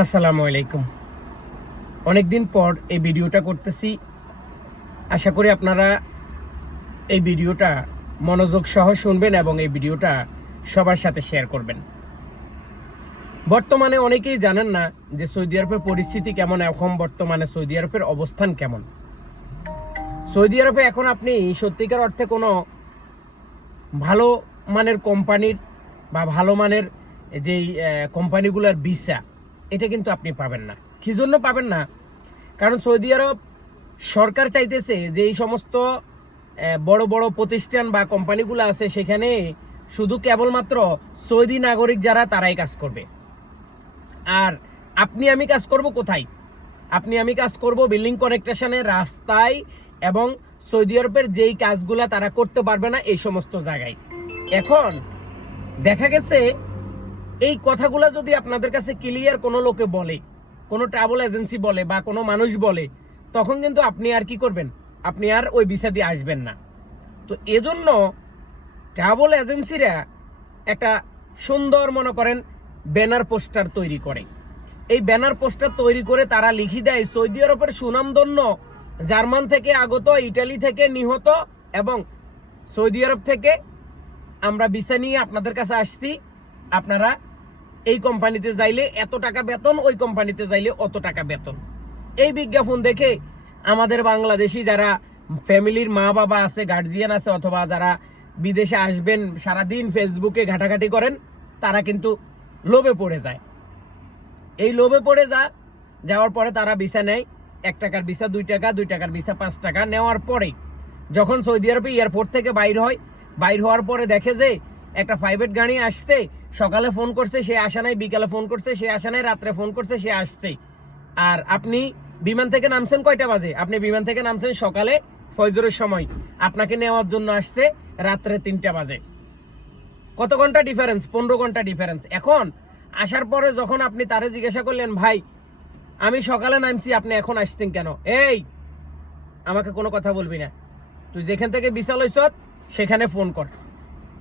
আসসালামু আলাইকুম। অনেকদিন পর এই ভিডিওটা করতেছি। আশা করি আপনারা এই ভিডিওটা মনোযোগ সহ শুনবেন এবং এই ভিডিওটা সবার সাথে শেয়ার করবেন। বর্তমানে অনেকেই জানেন না যে সৌদি আরবের পরিস্থিতি কেমন, এখন বর্তমানে সৌদি আরবের অবস্থান কেমন। সৌদি আরবে এখন আপনি সত্যিকার অর্থে কোনো ভালো মানের কোম্পানির বা ভালো মানের যেই কোম্পানিগুলোর ভিসা এটা কিন্তু আপনি পাবেন না। কি জন্য পাবেন না? কারণ সৌদি আরব সরকার চাইতেছে যে এই সমস্ত বড় বড় প্রতিষ্ঠান বা কোম্পানিগুলো আছে সেখানে শুধু কেবলমাত্র সৌদি নাগরিক যারা, তারাই কাজ করবে। আর আপনি আমি কাজ করব কোথায়? আপনি আমি কাজ করব বিল্ডিং কানেকটেশনে রাস্তায় এবং সৌদি আরবের যেই কাজগুলা তারা করতে পারবে না এই সমস্ত জায়গায়। এখন দেখা গেছে এই কথাগুলো যদি আপনাদের কাছে ক্লিয়ার কোনো লোকে বলে, কোনো ট্রাভেল এজেন্সি বলে বা কোনো মানুষ বলে, তখন কিন্তু আপনি আর কি করবেন? আপনি আর ওই ভিসা দিয়ে আসবেন না। তো এজন্য ট্রাভেল এজেন্সিরা একটা সুন্দর মনে করেন ব্যানার পোস্টার তৈরি করে। এই ব্যানার পোস্টার তৈরি করে তারা লিখি দেয়, সৌদি আরবের সুনামধন্য, জার্মান থেকে আগত, ইটালি থেকে নিহত এবং সৌদি আরব থেকে আমরা ভিসা নিয়ে আপনাদের কাছে আসছি। আপনারা এই কোম্পানিতে যাইলে এত টাকা বেতন, ওই কোম্পানিতে যাইলে অত টাকা বেতন। এই বিজ্ঞাপন দেখে আমাদের বাংলাদেশি যারা ফ্যামিলির মা বাবা আছে গার্জিয়ান আছে, অথবা যারা বিদেশে আসবেন, সারাদিন ফেসবুকে ঘাটাঘাটি করেন, তারা কিন্তু লোভে পড়ে যায়। এই লোভে পড়ে যা, যাওয়ার পরে তারা ভিসা নেয়। এক টাকার ভিসা, দুই টাকা, দুই টাকার ভিসা, পাঁচ টাকা। নেওয়ার পরে যখন সৌদি আরবে এয়ারপোর্ট থেকে বাইর হয়, বাইর হওয়ার পরে দেখে যে একটা প্রাইভেট গাড়ি আসছে, সকালে ফোন করছে, সে আসা নাই, বিকালে ফোন করছে, সে আসা নাই, রাত্রে ফোন করছে, সে আসছে। আর আপনি বিমান থেকে নামছেন কয়টা বাজে? আপনি বিমান থেকে নামছেন সকালে ফজরের সময়। আপনাকে নেওয়ার জন্য আসছে রাত্রে তিনটা বাজে। কত ঘণ্টা ডিফারেন্স পনেরো ঘণ্টা ডিফারেন্স এখন আসার পরে যখন আপনি তারে জিজ্ঞাসা করলেন, ভাই, আমি সকালে নামছি, আপনি এখন আসছেন কেন? এই, আমাকে কোনো কথা বলবি না। তুই যেখান থেকে বিশাল হইস সেখানে ফোন কর।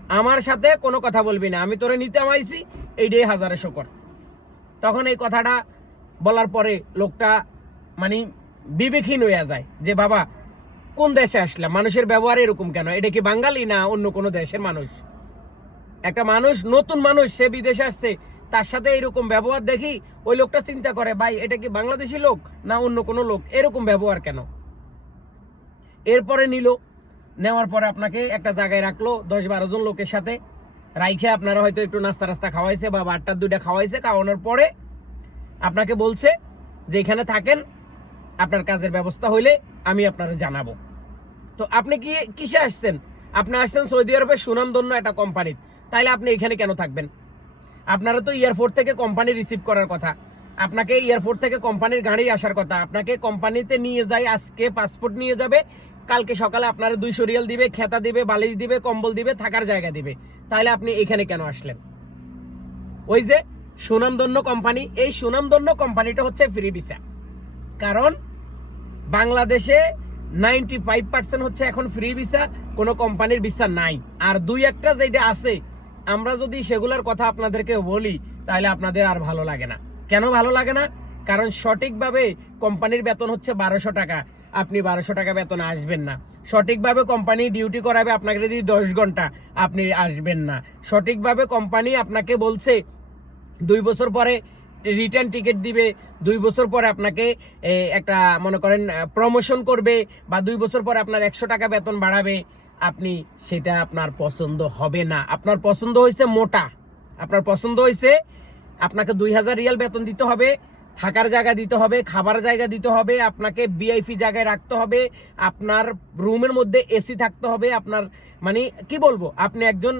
আমার সাথে কোনো কথা বলবি না। আমি তোরে নিতে আমাইছি এইটাই হাজারে শকর। তখন এই কথাটা বলার পরে লোকটা মানে বিবেকহীন হয়ে যায় যে, বাবা, কোন দেশে আসলাম? মানুষের ব্যবহার এরকম কেন? এটা কি বাঙালি না অন্য কোনো দেশের মানুষ? একটা মানুষ, নতুন মানুষ, সে বিদেশে আসছে, তার সাথে এরকম ব্যবহার দেখি, ওই লোকটা চিন্তা করে, ভাই, এটা কি বাংলাদেশি লোক না অন্য কোনো লোক? এরকম ব্যবহার কেন? এরপরে নিল নেওয়ার পরে আপনাকে একটা জায়গায় রাখল দশ বারো জন লোকের সাথে। রাইখে আপনারা হয়তো একটু নাস্তা রাস্তা খাওয়াইছে বা বারটার দুইটা খাওয়াইছে, খাওয়ানোর পরে আপনাকে বলছে যে এখানে থাকেন, আপনার কাজের ব্যবস্থা হইলে আমি আপনারা জানাব। তো আপনি কি, কিসে আসছেন? আপনি আসছেন সৌদি আরবের সুনামধন্য একটা কোম্পানি তাইলে আপনি এখানে কেন থাকবেন? আপনারা তো এয়ারপোর্ট থেকে কোম্পানি রিসিভ করার কথা। আপনাকে এয়ারপোর্ট থেকে কোম্পানির গাড়ি আসার কথা। আপনাকে কোম্পানিতে নিয়ে যায়, আজকে পাসপোর্ট নিয়ে যাবে কালকে সকালে আপনারা দুইশো রিয়াল দিবে, খেতা দিবে, বালিশ দিবে, কম্বল দিবে, থাকার জায়গা দিবে। তাহলে আপনি এখানে কেন আসলেন? ওই যে সুনামধন্য কোম্পানি, এই সুনামধন্য কোম্পানিটা হচ্ছে ফ্রি ভিসা। কারণ বাংলাদেশে নাইনটি ফাইভ পার্সেন্ট হচ্ছে এখন ফ্রি ভিসা, কোনো কোম্পানির ভিসা নাই। আর দুই একটা যেটা আছে, আমরা যদি সেগুলোর কথা আপনাদেরকে বলি, তাহলে আপনাদের আর ভালো লাগে না। কেন ভালো লাগে না? কারণ সঠিকভাবে কোম্পানির বেতন হচ্ছে বারোশো টাকা। আপনি বারোশো টাকা বেতন আসবেন না। সঠিকভাবে কোম্পানি ডিউটি করাবে আপনাকে যদি দশ ঘণ্টা আপনি আসবেন না। সঠিকভাবে কোম্পানি আপনাকে বলছে, দুই বছর পরে রিটার্ন টিকিট দিবে, দুই বছর পরে আপনাকে একটা, মনে করেন প্রমোশন করবে বা দুই বছর পরে আপনার একশো টাকা বেতন বাড়াবে, আপনি সেটা আপনার পছন্দ হবে না। আপনার পছন্দ হয়েছে মোটা। আপনার পছন্দ হয়েছে, আপনাকে দুই হাজার রিয়াল বেতন দিতে হবে থাকার জায়গা দিতে হবে, খাবার জায়গা দিতে হবে, আপনাকে বিআইপি জায়গায় রাখতে হবে, আপনার রুমের মধ্যে এসি থাকতে হবে, আপনার মানে কি বলব, আপনি একজন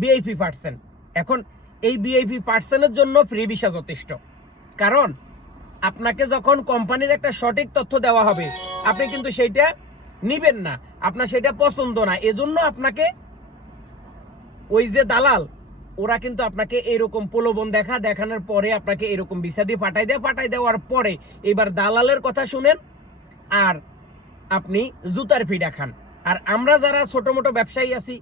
বিআইপি পার্সন এখন এই বিআইপি পার্সনের জন্য ফ্রি ভিসা যথেষ্ট। কারণ আপনাকে যখন কোম্পানির একটা সঠিক তথ্য দেওয়া হবে, আপনি কিন্তু সেইটা নিবেন না। আপনার সেটা পছন্দ না। এজন্য আপনাকে ওই যে দালাল ওরা কিন্তু আপনাকে এরকম প্রলোভন দেখা, দেখানোর পরে আপনাকে এরকম ভিসা দিয়ে পাঠাই দেয়। পাঠাই দেওয়ার পরে এবার দালালের কথা শুনেন আর আপনি জুতার ফিডা খান। আর আমরা যারা ছোট মোটো ব্যবসায়ী আছি,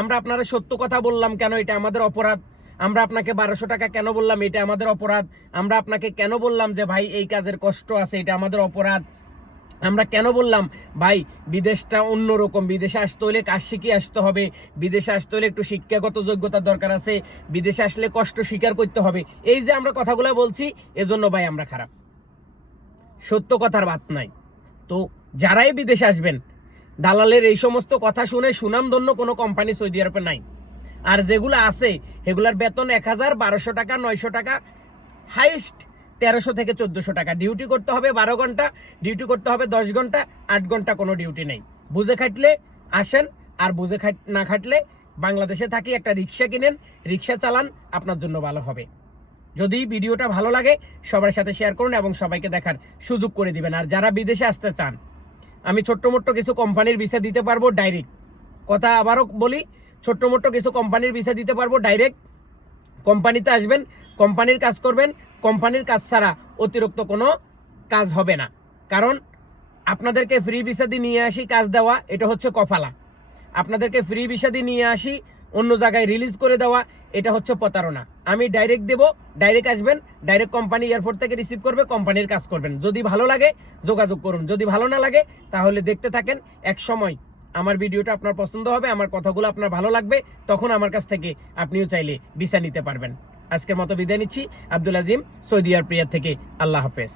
আমরা আপনারা সত্য কথা বললাম কেন এটা আমাদের অপরাধ? আমরা আপনাকে বারোশো টাকা কেন বললাম এটা আমাদের অপরাধ? আমরা আপনাকে কেন বললাম যে ভাই এই কাজের কষ্ট আছে, এটা আমাদের অপরাধ? আমরা কেন বললাম, ভাই, বিদেশটা অন্যরকম, বিদেশে আসতে হলে কাজ শিখে আসতে হবে? বিদেশে আসতে হলে একটু শিক্ষাগত যোগ্যতার দরকার আছে, বিদেশে আসলে কষ্ট স্বীকার করতে হবে। এই যে আমরা কথাগুলো বলছি, এজন্য ভাই আমরা খারাপ। সত্য কথার বাত নাই। তো যারাই বিদেশে আসবেন, দালালের এই সমস্ত কথা শুনে সুনামধন্য কোনো কোম্পানি সৌদি আরবে নাই। আর যেগুলো আছে, সেগুলার বেতন এক হাজার বারোশো টাকা, নয়শো টাকা হাইস্ট তেরোশো থেকে চোদ্দোশো টাকা। ডিউটি করতে হবে বারো ঘণ্টা, ডিউটি করতে হবে দশ ঘণ্টা, আট ঘণ্টা কোনো ডিউটি নেই। বুঝে খাটলে আসেন, আর বুঝে খাট না খাটলে বাংলাদেশে থাকি, একটা রিক্সা কিনেন, রিক্সা চালান, আপনার জন্য ভালো হবে। যদি ভিডিওটা ভালো লাগে, সবার সাথে শেয়ার করুন এবং সবাইকে দেখার সুযোগ করে দিবেন। আর যারা বিদেশে আসতে চান, আমি ছোট্ট মোট্ট কিছু কোম্পানির ভিসা দিতে পারব ডাইরেক্ট কথা আবারও বলি ছোট্ট মোট্ট কিছু কোম্পানির ভিসা দিতে পারব ডাইরেক্ট কোম্পানিতে আসবেন, কোম্পানির কাজ করবেন, কোম্পানির কাজ ছাড়া অতিরিক্ত কোনো কাজ হবে না। কারণ আপনাদেরকে ফ্রি ভিসা নিয়ে আসি কাজ দেওয়া, এটা হচ্ছে কফালা। আপনাদেরকে ফ্রি ভিসা নিয়ে আসি, অন্য জায়গায় রিলিজ করে দেওয়া, এটা হচ্ছে প্রতারণা। আমি ডাইরেক্ট দেব ডাইরেক্ট আসবেন ডাইরেক্ট কোম্পানি এয়ারপোর্ট থেকে রিসিভ করবে কোম্পানির কাজ করবেন। যদি ভালো লাগে, যোগাযোগ করুন। যদি ভালো না লাগে, তাহলে দেখতে থাকেন, এক সময় আমার ভিডিওটা আপনার পছন্দ হবে, আমার কথাগুলো আপনার ভালো লাগবে, তখন আমার কাছ থেকে আপনিও চাইলে ভিসা নিতে পারবেন। আজকের মতো বিদায় নিচ্ছি। আব্দুল আজিম, সৌদি আরবিয়া থেকে। আল্লাহ হাফেজ।